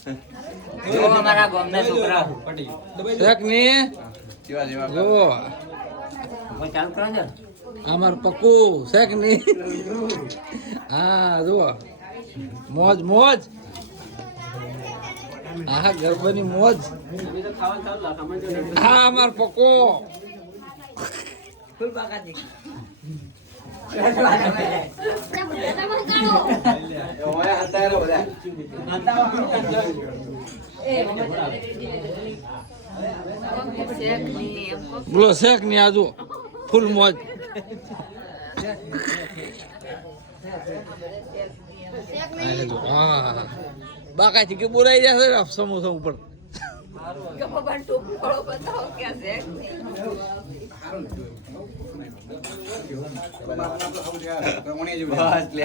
જો અમારા ગામના છોકરા શેક ની જો કોઈ ચાલુ કરો છો અમાર પક્કુ શેક ની હા જો મોજ મોજ હા ગરબાની મોજ હા અમાર પક્કો ફૂલ બાકાજી બોલો શેક ની આજુ ફૂલ મોજ હા બાકાથી કે બોલાઈ જશે સમોસા ઉપર બસ લે